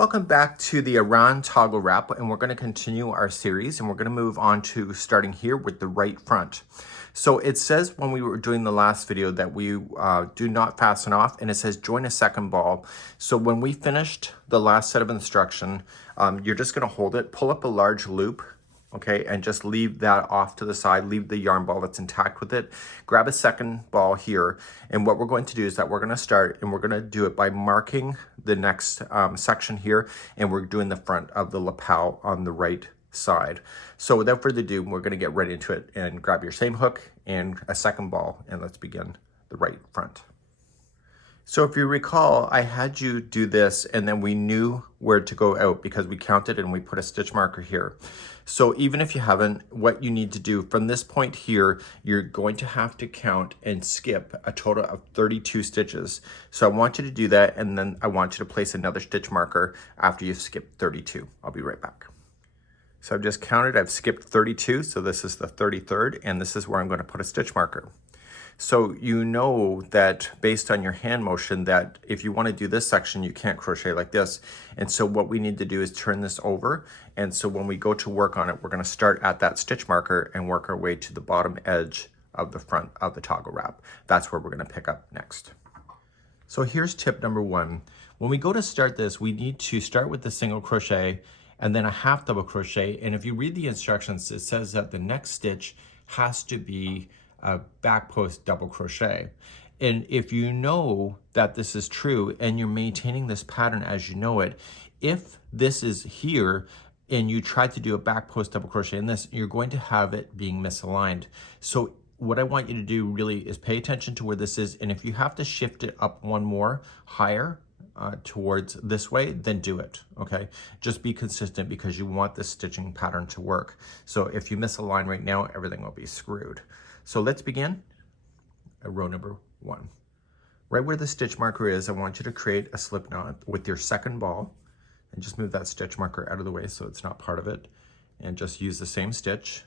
Welcome back to the Aran Toggle Wrap, and we're going to continue our series, and we're going to move on to starting here with the right front. So it says when we were doing the last video that we do not fasten off, and it says join a second ball. So when we finished the last set of instruction, you're just going to hold it, pull up a large loop, okay, and just leave that off to the side, leave the yarn ball that's intact with it. Grab a second ball here, and what we're going to do is that we're going to start, and we're going to do it by marking the next section here, and we're doing the front of the lapel on the right side. So without further ado, we're going to get right into it, and grab your same hook and a second ball, and let's begin the right front. So if you recall, I had you do this and then we knew where to go out because we counted and we put a stitch marker here. So even if you haven't, what you need to do from this point here, you're going to have to count and skip a total of 32 stitches. So I want you to do that, and then I want you to place another stitch marker after you've skipped 32. I'll be right back. So I've just counted, I've skipped 32, so this is the 33rd, and this is where I'm going to put a stitch marker. So you know that based on your hand motion that if you want to do this section, you can't crochet like this. And so what we need to do is turn this over. And so when we go to work on it, we're going to start at that stitch marker and work our way to the bottom edge of the front of the toggle wrap. That's where we're going to pick up next. So here's tip number one. When we go to start this, we need to start with the single crochet and then a half double crochet. And if you read the instructions, it says that the next stitch has to be a back post double crochet. And if you know that this is true and you're maintaining this pattern as you know it, if this is here and you try to do a back post double crochet in this, you're going to have it being misaligned. So what I want you to do really is pay attention to where this is, and if you have to shift it up one more higher towards this way, then do it, okay? Just be consistent because you want this stitching pattern to work. So if you misalign right now, everything will be screwed. So let's begin at row number one. Right where the stitch marker is, I want you to create a slip knot with your second ball and just move that stitch marker out of the way so it's not part of it, and just use the same stitch.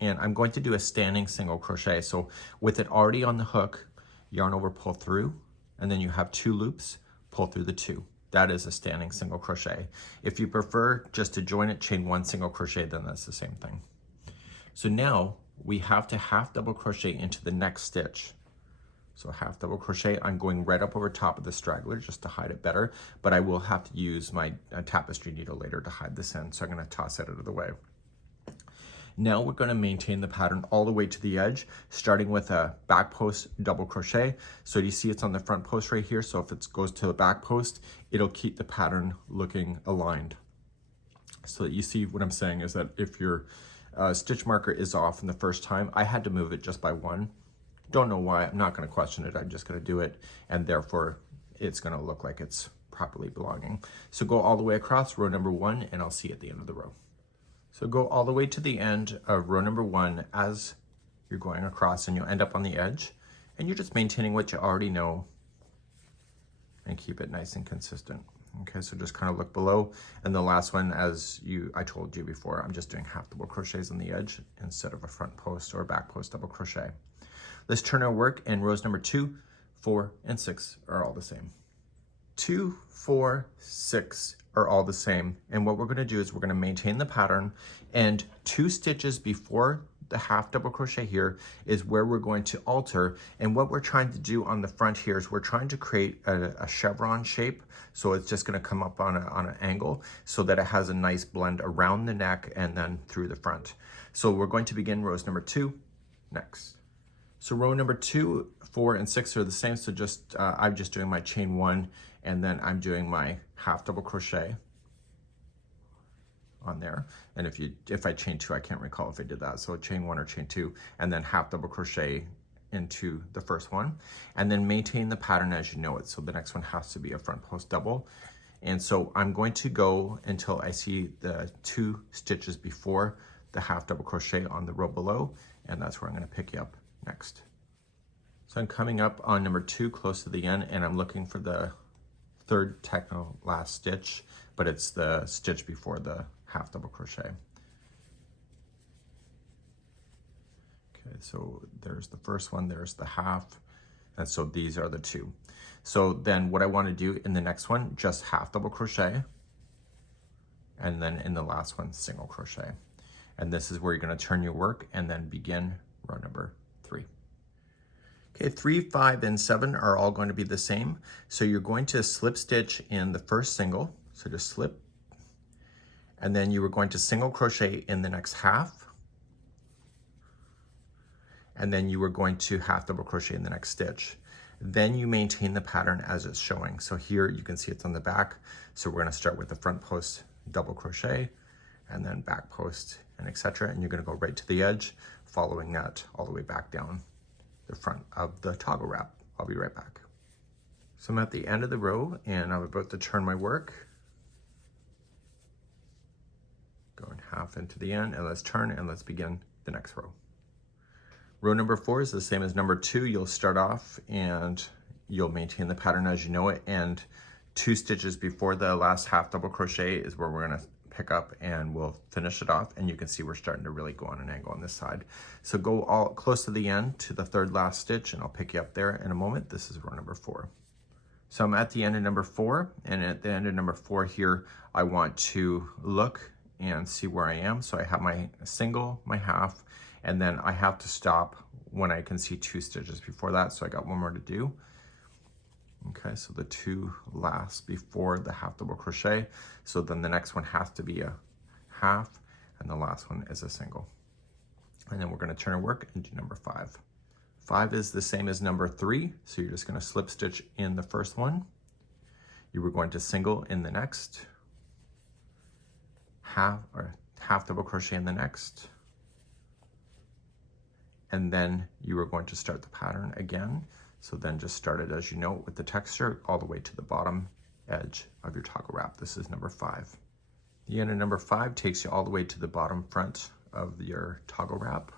And I'm going to do a standing single crochet. So with it already on the hook, yarn over, pull through, and then you have two loops, pull through the two. That is a standing single crochet. If you prefer just to join it, chain one single crochet, then that's the same thing. So now we have to half double crochet into the next stitch. So half double crochet, I'm going right up over top of the straggler just to hide it better, but I will have to use my tapestry needle later to hide this end, so I'm going to toss it out of the way. Now we're going to maintain the pattern all the way to the edge, starting with a back post double crochet. So you see it's on the front post right here, so if it goes to the back post, it'll keep the pattern looking aligned. So you see what I'm saying is that if your stitch marker is off in the first time, I had to move it just by one. Don't know why, I'm not going to question it, I'm just going to do it, and therefore it's going to look like it's properly belonging. So go all the way across row number one, and I'll see you at the end of the row. So go all the way to the end of row number one as you're going across, and you'll end up on the edge, and you're just maintaining what you already know and keep it nice and consistent. Okay, so just kind of look below, and the last one, as I told you before, I'm just doing half double crochets on the edge instead of a front post or a back post double crochet. Let's turn our work, and rows number 2, 4, and 6 are all the same. 2, 4, 6 are all the same, and what we're going to do is we're going to maintain the pattern, and 2 stitches before the half double crochet here is where we're going to alter. And what we're trying to do on the front here is we're trying to create a chevron shape, so it's just going to come up on an angle so that it has a nice blend around the neck and then through the front. So we're going to begin rows number 2 next. So row number 2, 4, and 6 are the same, so just I'm just doing my chain 1, and then I'm doing my half double crochet on there. And if I chain 2, I can't recall if I did that. So chain 1 or chain 2, and then half double crochet into the first one, and then maintain the pattern as you know it. So the next one has to be a front post double. And so I'm going to go until I see the 2 stitches before the half double crochet on the row below, and that's where I'm going to pick you up next. So I'm coming up on number 2 close to the end, and I'm looking for the third technical last stitch, but it's the stitch before the half double crochet. Okay, so there's the first one, there's the half, and so these are the 2. So then what I want to do in the next one, just half double crochet, and then in the last one, single crochet. And this is where you're going to turn your work and then begin row number 3. Okay, 3, 5, and 7 are all going to be the same. So you're going to slip stitch in the first single. So just slip. And then you are going to single crochet in the next half. And then you are going to half double crochet in the next stitch. Then you maintain the pattern as it's showing. So here you can see it's on the back. So we're going to start with the front post double crochet and then back post and etc. And you're going to go right to the edge, following that all the way back down the front of the toggle wrap. I'll be right back. So I'm at the end of the row and I'm about to turn my work. Going half into the end, and let's turn and let's begin the next row. Row number 4 is the same as number 2. You'll start off and you'll maintain the pattern as you know it, and 2 stitches before the last half double crochet is where we're going to pick up and we'll finish it off. And you can see we're starting to really go on an angle on this side. So go all close to the end to the 3rd last stitch and I'll pick you up there in a moment. This is row number 4. So I'm at the end of number 4, and at the end of number 4 here, I want to look and see where I am. So I have my single, my half, and then I have to stop when I can see 2 stitches before that. So I got one more to do. Okay, so the 2 last before the half double crochet. So then the next one has to be a half, and the last one is a single. And then we're going to turn our work and do number 5. 5 is the same as number 3. So you're just going to slip stitch in the first one. You were going to single in the next, half double crochet in the next, and then you are going to start the pattern again. So then just start it as you know with the texture all the way to the bottom edge of your toggle wrap. This is number 5. The end of number 5 takes you all the way to the bottom front of your toggle wrap.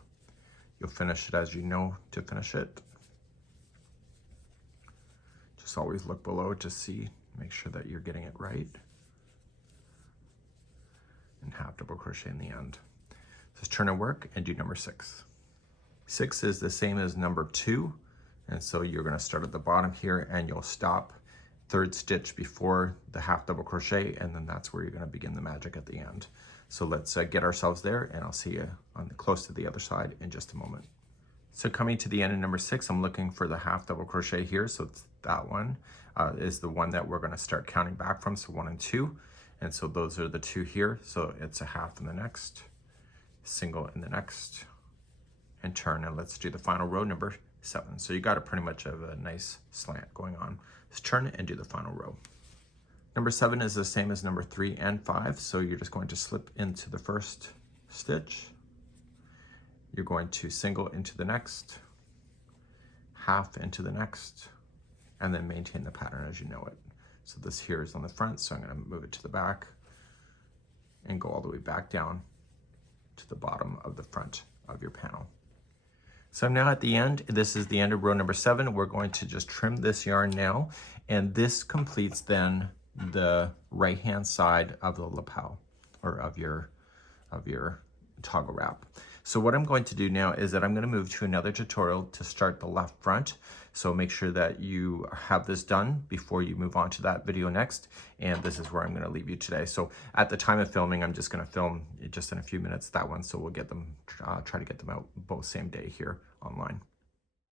You'll finish it as you know to finish it. Just always look below to see, make sure that you're getting it right. And half double crochet in the end. Just turn our work and do number 6. 6 is the same as number 2. And so you're going to start at the bottom here and you'll stop 3rd stitch before the half double crochet, and then that's where you're going to begin the magic at the end. So let's get ourselves there, and I'll see you on close to the other side in just a moment. So coming to the end of number 6, I'm looking for the half double crochet here. So it's that one is the one that we're going to start counting back from. So 1 and 2. And so those are the 2 here. So it's a half in the next, single in the next, and turn. And let's do the final row, number 7. So you got a pretty much of a nice slant going on. Just turn it and do the final row. Number 7 is the same as number 3 and 5. So you're just going to slip into the first stitch. You're going to single into the next, half into the next, and then maintain the pattern as you know it. So this here is on the front, so I'm going to move it to the back and go all the way back down to the bottom of the front of your panel. So I'm now at the end. This is the end of row number 7. We're going to just trim this yarn now, and this completes then the right hand side of the lapel, or of your toggle wrap. So what I'm going to do now is that I'm going to move to another tutorial to start the left front. So make sure that you have this done before you move on to that video next. And this is where I'm going to leave you today. So at the time of filming, I'm just going to film just in a few minutes that one. So we'll get them, try to get them out both same day here online.